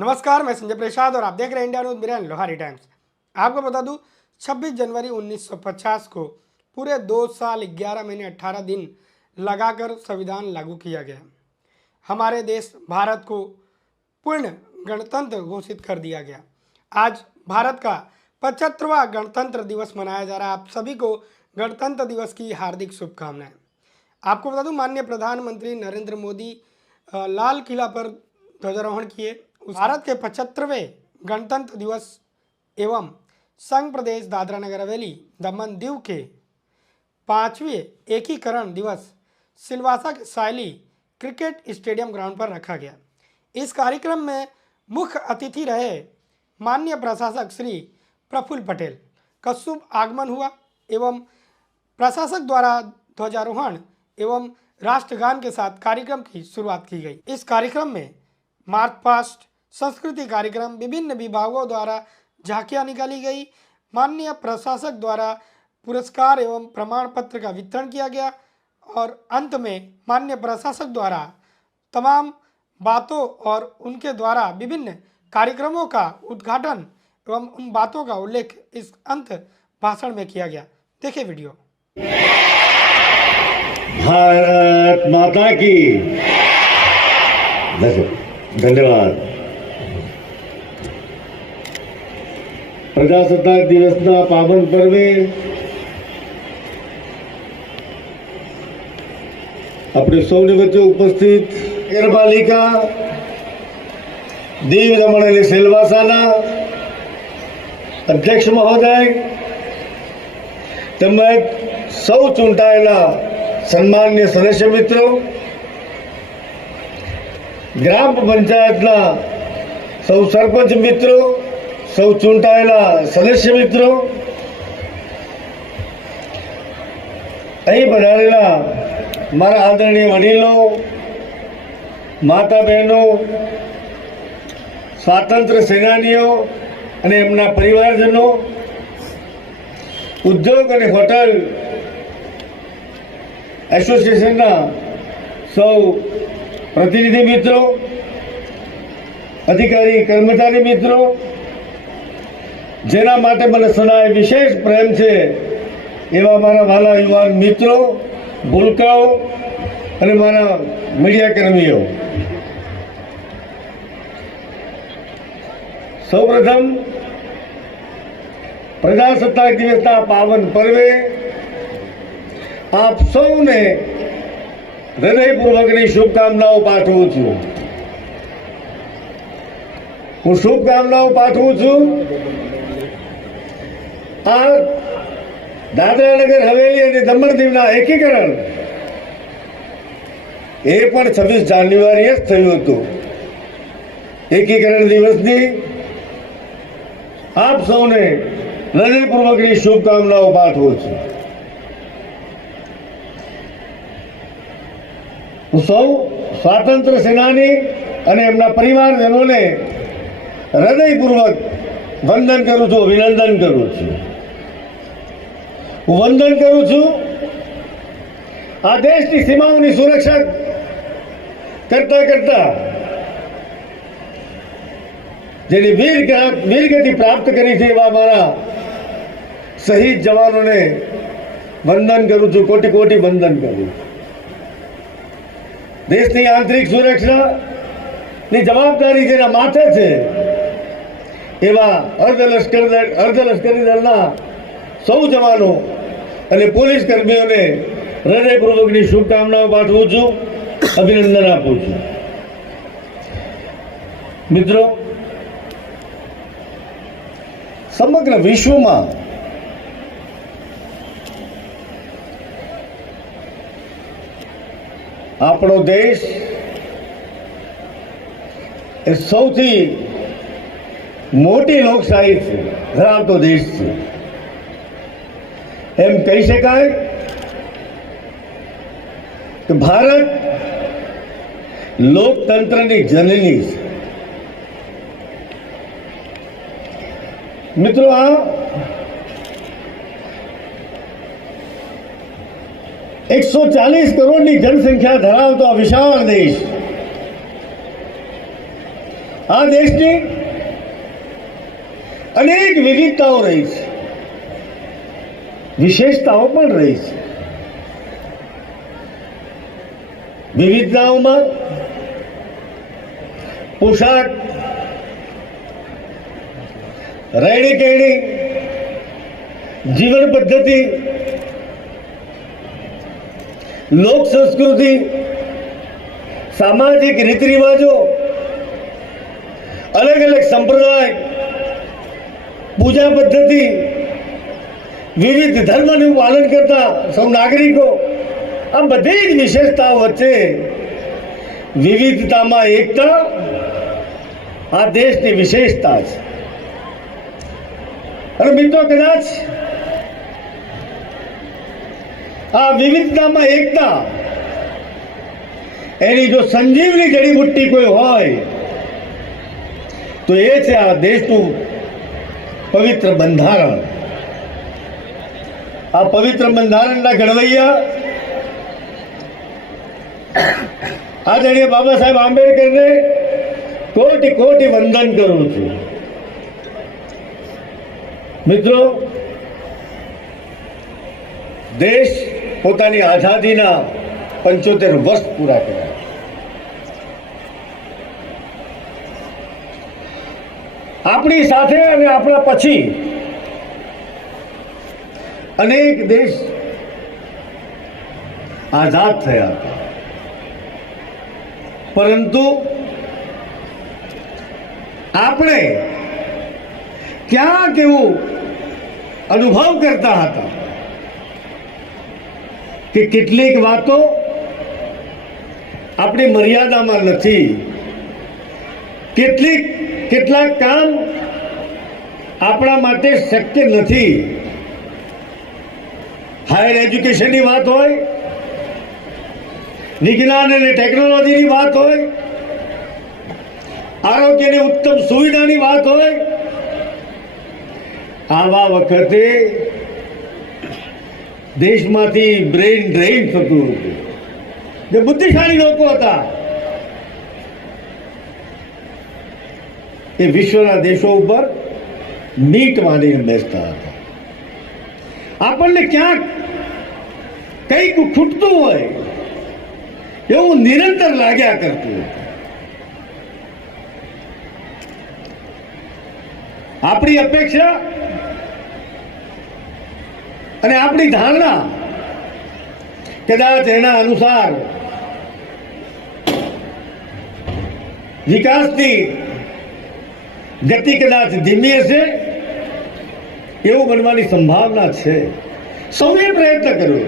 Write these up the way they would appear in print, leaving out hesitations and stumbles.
नमस्कार, मैं संजय प्रसाद और आप देख रहे हैं India news mirror Lohari times. आपको बता दूं, 26 जनवरी 1950 को पूरे 2 साल 11 महीने 18 दिन लगाकर संविधान लागू किया गया। हमारे देश भारत को पूर्ण गणतंत्र घोषित कर दिया गया। आज भारत का 75वां गणतंत्र दिवस मनाया जा रहा है। आप सभी को गणतंत्र दिवस की हार्दिक शुभकामनाएं। आपको बता दूं, माननीय प्रधानमंत्री नरेंद्र मोदी लाल किला पर ध्वजारोहण किए। भारत के 75वें गणतंत्र दिवस एवं संघ प्रदेश दादरा नगर हवेली दमन दीव के 5वें एकीकरण दिवस सिलवासा के सायली क्रिकेट स्टेडियम ग्राउंड पर रखा गया। इस कार्यक्रम में मुख्य अतिथि रहे माननीय प्रशासक श्री प्रफुल्ल पटेल का शुभ आगमन हुआ एवं प्रशासक द्वारा ध्वजारोहण एवं राष्ट्रगान के साथ कार्यक्रम की शुरुआत की गई। इस कार्यक्रम में मार्च पास्ट, संस्कृति कार्यक्रम, विभिन्न विभागों द्वारा झांकियां निकाली गई। माननीय प्रशासक द्वारा पुरस्कार एवं प्रमाण पत्र का वितरण किया गया और अंत में माननीय प्रशासक द्वारा तमाम बातों और उनके द्वारा विभिन्न कार्यक्रमों का उद्घाटन एवं उन बातों का उल्लेख इस अंत भाषण में किया गया। देखिए वीडियो। भारत माता की धन्यवाद। प्रजासत्ताक दिवसના પાવન પર્વે આપણે સૌની વચ્ચે ઉપસ્થિત નગરપાલિકા દીવ દમણ અને સિલવાસાના અધ્યક્ષ મહોદય તેમજ સૌ ચૂંટાયેલા સન્માનીય સદસ્ય મિત્રો, ગ્રામ પંચાયતના સૌ સરપંચ મિત્રો, સૌ ચૂંટાયેલા સદસ્ય મિત્રો, અહીં પધારેલા મારા આદરણીય વડીલો, માતા બહેનો, સ્વાતંત્ર્ય સેનાનીઓ અને એમના પરિવારજનો, ઉદ્યોગ અને હોટલ એસોસિએશનના સૌ પ્રતિનિધિ મિત્રો, અધિકારી કર્મચારી મિત્રો, જેના માટે મને સદાય વિશેષ પ્રેમ છે એવા મારા વાલા યુવાન મિત્રો, ભૂલકાઓ અને મારા મીડિયા કર્મીઓ, સૌપ્રથમ પ્રજાસત્તાક દિવસના પાવન પર્વે આપ સૌને હૃદયપૂર્વકની શુભકામનાઓ પાઠવું છું। હું શુભકામનાઓ પાઠવું છું। આ દાદરા નગર હવેલી અને દમણ દીવના એકીકરણ એ પણ 26 જાન્યુઆરીએ જ થયું હતું। એકીકરણ દિવસની આપ સૌને હૃદયપૂર્વકની શુભકામનાઓ પાઠવું છું। હું સૌ સ્વાતંત્ર્ય સેનાની અને એમના પરિવારજનોને હૃદયપૂર્વક વંદન કરું છું, અભિનંદન કરું છું। હું વંદન કરું છું આ દેશની સીમાઓની સુરક્ષા કરતા કરતા જેની વીરગતિ પ્રાપ્ત કરી છે એવા મારા શહીદ જવાનોને વંદન કરું છું, કોટી કોટી વંદન કરું છું। દેશની આંતરિક સુરક્ષાની જવાબદારી જેના માથે છે એવા અર્ધલશ્કરી દળના સૌ જવાનો અને પોલીસ કર્મીઓને હૃદયપૂર્વકની શુભકામનાઓ પાઠવું છું, અભિનંદન આપું છું। મિત્રો, સમગ્ર વિશ્વમાં આપણો દેશ એ સૌથી મોટી લોકશાહી ધરાવતો દેશ છે। એમ કહી શકાય કે ભારત લોકતંત્રની જનની છે। મિત્રો, આ 140 કરોડની જનસંખ્યા ધરાવતો આ વિશાળ દેશ આ દેશની અનેક વિવિધતાઓ રહી છે, વિશેષતાઓ પણ રહી છે. વિવિધતાઓમાં પોશાક, રહેણી કહેણી, જીવન પદ્ધતિ, લોક સંસ્કૃતિ, સામાજિક રીત રિવાજો, અલગ અલગ સંપ્રદાય, પૂજા પદ્ધતિ, વિવિધ ધર્મનું પાલન કરતા સૌ નાગરિકો, આ બધી જ વિશેષતાઓ વચ્ચે વિવિધતામાં એકતા આ દેશની વિશેષતા છે. અને મિત્રો, કદાચ આ વિવિધતામાં એકતા એની જો સંજીવની જડીબુટ્ટી કોઈ હોય તો એ છે આ દેશનું પવિત્ર બંધારણ. આ પવિત્ર બંધારણના ઘડવૈયા આદરણીય બાબા સાહેબ આંબેડકરને કોટી કોટી વંદન કરું છું. મિત્રો, દેશ પોતાની આઝાદીના 75 વર્ષ પૂરા કર્યા. આપણી સાથે અને આપણા પછી અનેક દેશ આઝાદ થયા હતા, પરંતુ આપણે ક્યાંક એવું અનુભવ કરતા હતા કે કેટલીક વાતો આપણી મર્યાદામાં નથી, કેટલાક કામ આપણા માટે શક્ય નથી. હાયર એજ્યુકેશનની વાત હોય, વિજ્ઞાન અને ટેકનોલોજીની વાત હોય, આરોગ્યની ઉત્તમ સુવિધાની વાત હોય, આવા વખતે દેશમાંથી બ્રેઇન ડ્રેઇન થતું હતું. જે બુદ્ધિશાળી લોકો હતા એ વિશ્વના દેશો ઉપર નીટ માનીને બેસતા હતા. આપણને ક્યાંક કંઈક ખૂટતું હોય એવું નિરંતર લાગ્યા કરતું હતું. આપણી અપેક્ષા અને આપણી ધારણા કદાચ એના અનુસાર વિકાસની ગતિ કદાચ ધીમી હશે એવું બનવાની સંભાવના છે. સૌએ પ્રયત્ન કર્યો,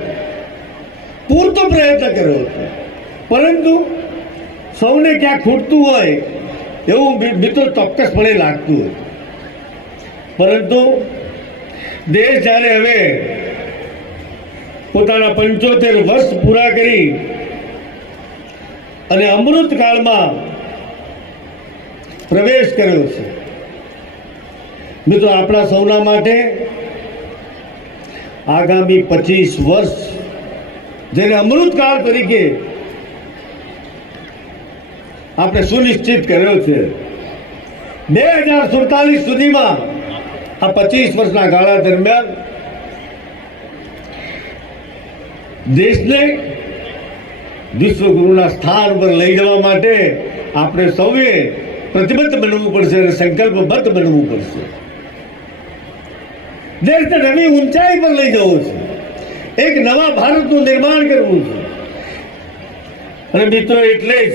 પૂરતો પ્રયત્ન કર્યો, પરંતુ સૌને ક્યાં ખૂટતું હોય એવું મિત્રો ચોક્કસપણે લાગતું હોય. પરંતુ દેશ જ્યારે હવે પોતાના 75 વર્ષ પૂરા કરી અને અમૃતકાળમાં પ્રવેશ કર્યો છે, મિત્રો, આપણા સૌના માટે આગામી 25 વર્ષ જેને અમૃતકાળ તરીકે આપણે સુનિશ્ચિત કર્યો છે, 2047 સુધીમાં આ 25 વર્ષના ગાળા દરમિયાન દેશને વિશ્વગુરુના સ્થાન પર લઈ જવા માટે આપણે સૌએ પ્રતિબદ્ધ બનવું પડશે અને સંકલ્પબદ્ધ બનવું પડશે. દેશને નવી ઊંચાઈ પર લઈ જવો છે, એક નવા ભારતનું નિર્માણ કરવું છે. અને મિત્રો, એટલે જ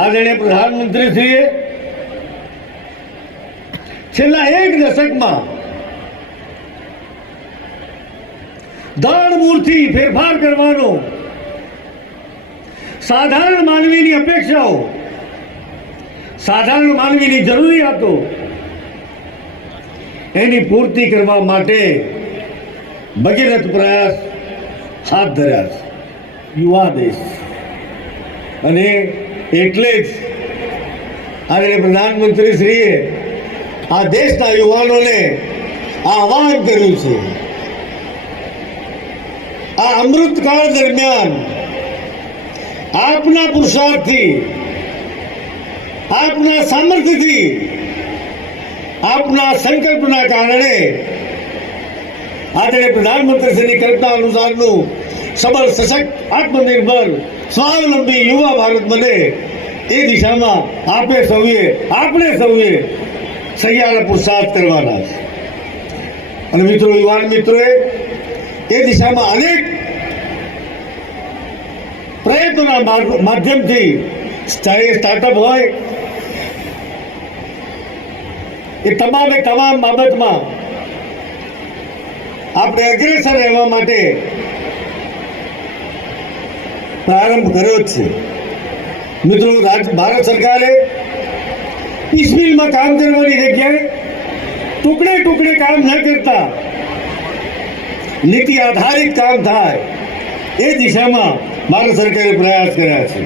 આદરણીય પ્રધાનમંત્રીશ્રીએ છેલ્લા 1 દશકમાં દળમૂળથી ફેરફાર કરવાનો, સાધારણ માનવીની અપેક્ષાઓ, સાધારણ માનવીની જરૂરિયાતો એની પૂર્તિ કરવા માટે ભગીરથ પ્રયાસ હાથ ધર્યા છે. યુવા દેશ, અને એટલે જ આદરણીય પ્રધાનમંત્રીશ્રીએ આ દેશના યુવાનોને આહ્વાન કર્યું છે, આ અમૃતકાળ દરમિયાન આપના પુરુષાર્થથી, આપના સામર્થ્યથી, આપના સંકલ્પના કારણે આદરણીય પ્રધાનમંત્રીશ્રીની કલ્પના અનુસારનું સબળ, સશક્ત, આત્મનિર્ભર, સ્વાવલંબી યુવા ભારત બને એ દિશામાં આપણે સૌએ સહિયારા પુરુષાર્થ કરવાના છે. અને મિત્રો, યુવાન મિત્રોએ એ દિશામાં અનેક પ્રયત્નોના માધ્યમથી, ચાહે સ્ટાર્ટઅપ હોય, એ તમામ બાબતમાં આપણે અગ્રેસર રહેવા માટે પ્રારંભ કર્યો જ છે. મિત્રો, ભારત સરકારે પીસમીલમાં કામ કરવાની જગ્યાએ ટુકડે કામ ન કરતા નીતિ આધારિત કામ થાય એ દિશામાં ભારત સરકારે પ્રયાસ કર્યા છે.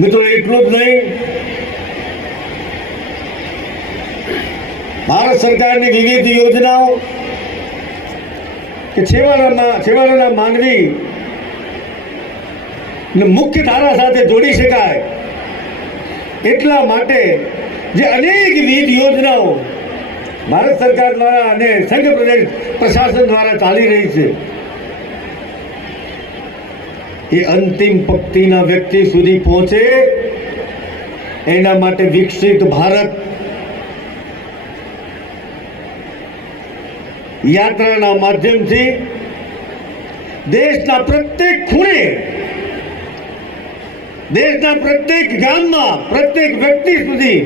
મિત્રો, એટલું જ નહીં, ભારત સરકારની વિવિધ યોજનાઓ કે છેવાડાના માનવી મુખ્ય ધારા સાથે જોડી શકાય એટલા માટે જે અનેક વિવિધ યોજનાઓ ભારત સરકાર દ્વારા અને સંઘ પ્રદેશ પ્રશાસન દ્વારા ચાલી રહી છે, એ અંતિમ પંક્તિના વ્યક્તિ સુધી પહોંચે એના માટે વિકસિત ભારત યાત્રાના માધ્યમથી દેશના પ્રત્યેક ખૂણે, દેશના પ્રત્યેક ગામમાં, પ્રત્યેક વ્યક્તિ સુધી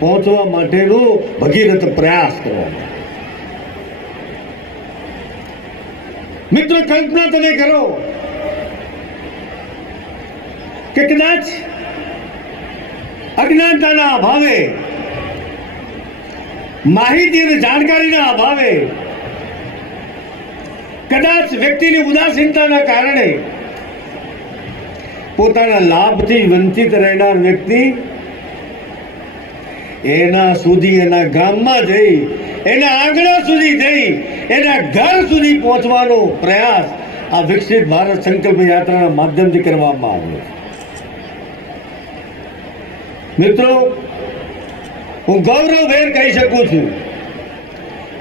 પહોંચવા માટેનો ભગીરથ પ્રયાસ કરવાનો. મિત્રો, કલ્પના તમે કરો કે કદાચ અજ્ઞાનતાના અભાવે, માહિતી અને જાણકારીના અભાવે, કદાચ વ્યક્તિની ઉદાસીનતાના કારણે પોતાના લાભથી વંચિત રહેનાર વ્યક્તિ એના સુધી, એના ગામમાં જઈ, એના આંગણા સુધી જઈ, એના ઘર સુધી પહોંચવાનો પ્રયાસ આ વિકસિત ભારત સંકલ્પ યાત્રાના માધ્યમથી કરવામાં આવ્યો. મિત્રો, હું ગૌરવભેર કહી શકું છું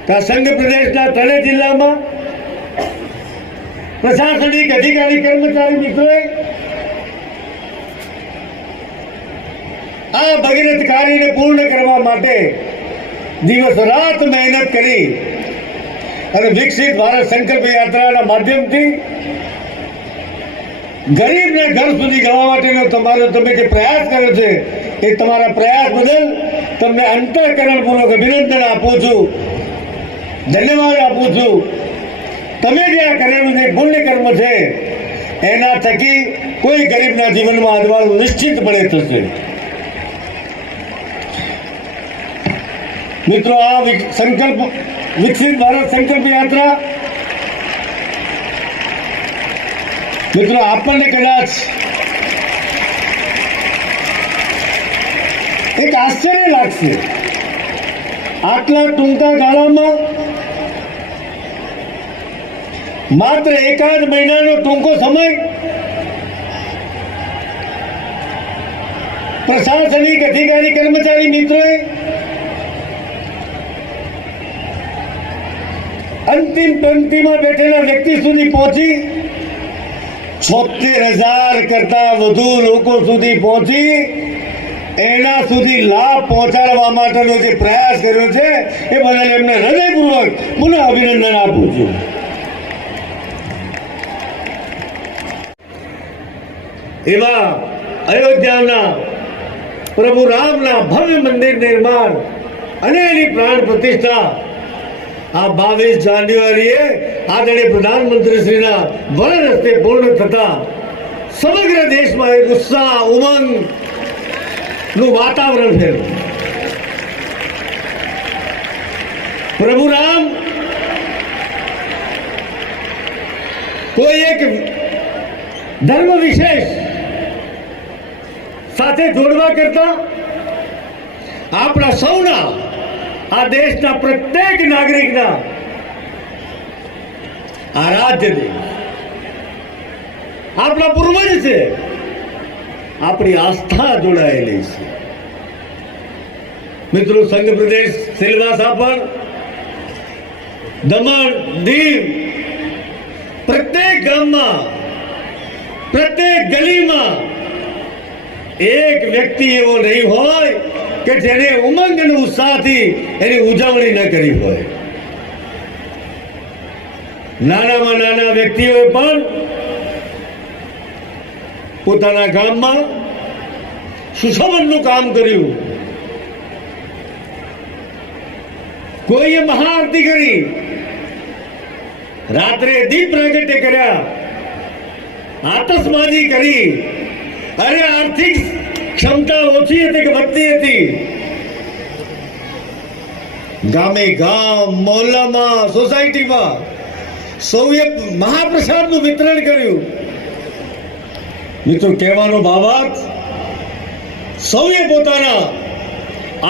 કે આ સંઘ પ્રદેશના 3 જિલ્લામાં પ્રશાસનિક અધિકારી, કર્મચારી મિત્રોએ આ ભગીરથ કાર્યને પૂર્ણ કરવા માટે દિવસ રાત મહેનત કરી અને વિકસિત ભારત સંકલ્પ યાત્રાના માધ્યમથી ગરીબને ઘર સુધી જવા માટેનો તમે જે પ્રયાસ કર્યો છે એ તમારા પ્રયાસ બદલ તમને અંતઃકરણપૂર્વક અભિનંદન આપું છું, ધન્યવાદ આપું છું. તમે જે આ કરેલું જે પુણ્ય કર્મ છે એના થકી કોઈ ગરીબના જીવનમાં અજવાળું નિશ્ચિતપણે થશે. મિત્રો, આ વિકસિત ભારત સંકલ્પ યાત્રા મિત્રો આપણને કદાચ એક આશ્ચર્ય લાગશે. આટલા ટૂંકા ગાળામાં, માત્ર એકાદ મહિનાનો ટૂંકો સમય, પ્રશાસનિક અધિકારી, કર્મચારી મિત્રોએ અંતિમ પંક્તિમાં બેઠેલા વ્યક્તિ સુધી પહોંચી 76,000 કરતા વધુ લોકો સુધી પહોંચી એના સુધી લાભ પહોંચાડવા માટેનો જે પ્રયાસ કર્યો છે એ બદલ એમને હૃદયપૂર્વક પુનઃ અભિનંદન આપું છું. એવા અયોધ્યાના પ્રભુ રામના ભવ્ય મંદિર નિર્માણ અને એની પ્રાણ પ્રતિષ્ઠા આ 22 જાન્યુઆરીએ આદરણીય પ્રધાનમંત્રી શ્રીના વરદ હસ્તે પૂર્ણ થતા સમગ્ર દેશમાં એક ઉત્સાહ, ઉમંગ નું વાતાવરણ થયું. પ્રભુ રામ કોઈ એક ધર્મ વિશેષ સાથે જોડવા કરતા આપણા સૌના, આ દેશના પ્રત્યેક નાગરિકના આરાધ્ય દેવ આપણા પૂર્વજ છે, આપણી આસ્થા જોડાયેલી છે. મિત્રો, સંઘ પ્રદેશ સિલવાસા પર, દમણ, દીવ, પ્રત્યેક ગામમાં, પ્રત્યેક ગલીમાં એક વ્યક્તિ એવો નહીં હોય કે જેને ઉમંગ અને ઉત્સાહથી એની ઉજવણી ન કરી હોય. નાનામાં નાના વ્યક્તિઓએ પણ પોતાના ગામમાં સુશોભનનું કામ કર્યું. કોઈએ મહાઆરતી કરી, રાત્રે દીપ પ્રાગટ્ય કર્યા, આતશબાજી કરી. અરે આર્થિક ક્ષમતા ઓછી હતી કે વધતી હતી, ગામે ગામ, મોહલ્લામાં, સોસાયટીમાં સૌએ મહાપ્રસાદનું વિતરણ કર્યું. મિત્રો, કહેવાનો ભાવાર્થ, સૌએ પોતાના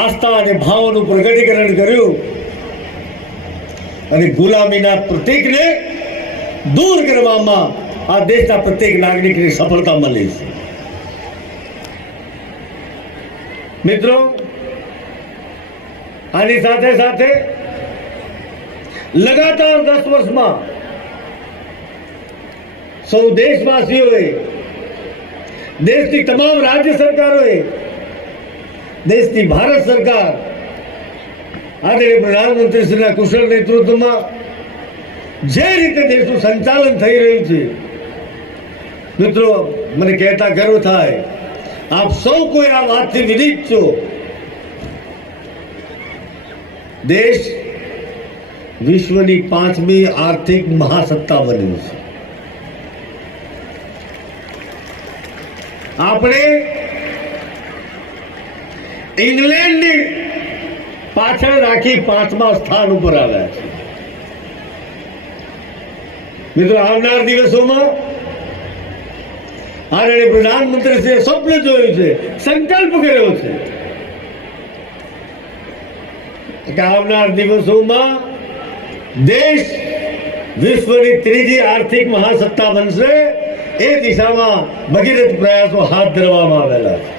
આસ્થા અને ભાવનું પ્રગટીકરણ કર્યું અને ગુલામીના પ્રતીકને દૂર કરવામાં આ દેશના પ્રત્યેક નાગરિકની સફળતા મળી છે. મિત્રો, આની સાથે સાથે લગાતાર 10 વર્ષમાં સૌ દેશવાસીઓએ, દેશની તમામ રાજ્ય સરકારોએ, દેશની ભારત સરકાર, આદરણીય પ્રધાનમંત્રીશ્રીના કુશળ નેતૃત્વમાં જે રીતે દેશનું સંચાલન થઈ રહ્યું છે, મિત્રો, મને કહેતા ગર્વ થાય. આપ સૌ કોઈ આ વાતથી વિદિત છો. દેશ વિશ્વની 5મી આર્થિક મહાસત્તા બન્યું છે. આપણે ઇંગ્લેન્ડની પાછળ રાખી 5મા સ્થાન ઉપર આવ્યા છે. મિત્રો, આવનાર દિવસોમાં આદરણીય પ્રધાનમંત્રીશ્રીએ સ્વપ્ન જોયું છે, સંકલ્પ કર્યો છે કે આવનાર દિવસોમાં દેશ વિશ્વની 3જી આર્થિક મહાસત્તા બનશે. એ દિશામાં ભગીરથ પ્રયાસો હાથ ધરવામાં આવેલા છે.